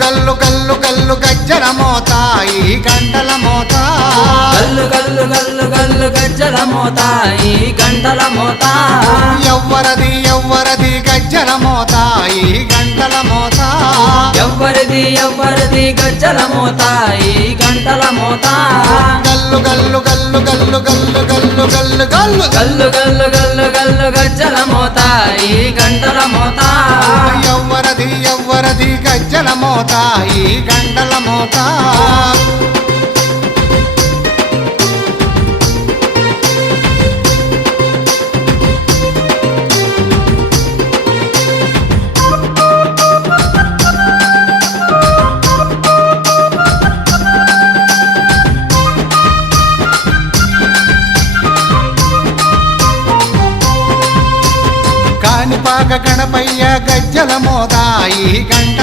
గల్లు గల్లు గల్లు గజ్జల మోత ఈ గంటల మోత గల్లు గల్లు గల్లు గల్లు గజ్జల మోత ఈ గంటల మోత ఎవ్వరది ఎవ్వరది గజ్జల మోత ఈ గంటల మోత ఎవ్వరిది ఎవ్వరిది గజ్జల మోత ఈ గంటల మోత గల్లు గల్లు గల్లు గల్లు గల్లు గల్లు గల్లు గల్లు గల్లు గల్లు గల్లు గల్లు గజ్జల మోత ఈ గంటల మోత ఎవ్వరది ఎవ్వరది గజ్జల మోత ఈ గంటల మోత కాణిపాక గణపయ్య గజ్జల మోత ఈ గంటల